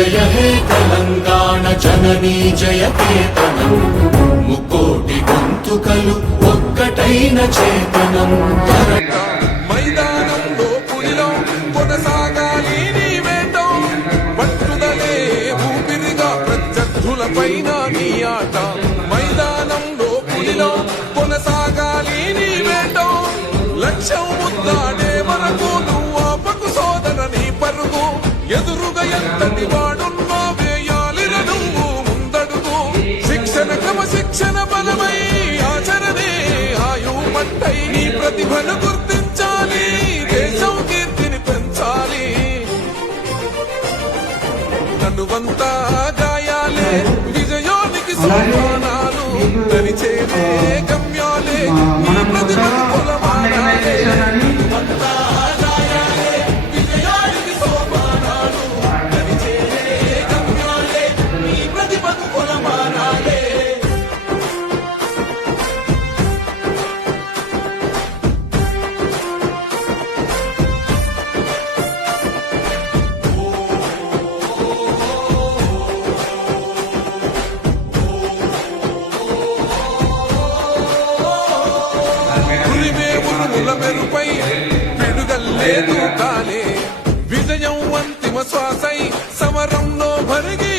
जय हे तेलंगाण जननी जयकेतनं मुकोटि गొంతుకలు ఒక్కటైన చేతనం మైదానంలో పులిలో కొనసాగాలి నీ వేటం పట్టుదలే ఊపిరిగా ప్రత్యర్థులపైన నీ ఆట మైదానంలో పులిలో కొనసాగాలి నీ వేటం లక్ష్యం ముద్దాడే వరకు నువ్వు ఆపకు సోదర నీ పరుగు ఎదురుగా ఎంతటి వాడున్నా వేయాలిర నువ్వు ముందడుగు శిక్షణ క్రమశిక్షణ బలమై ఆచరణే ఆయుమంటై నీ ప్రతిభను గుర్తించాలి దేశం కీర్తిని పెంచాలి నన్నువంతా గాయాలే విజయానికి సోపానాలు దరిచేరే గమ్యాలే నీ ప్రతిభను కొలమానాలే మెరుపై పిడుగల్లేదు కాలే విజయం అంతిమ శ్వాసై సమరంలో భరిగి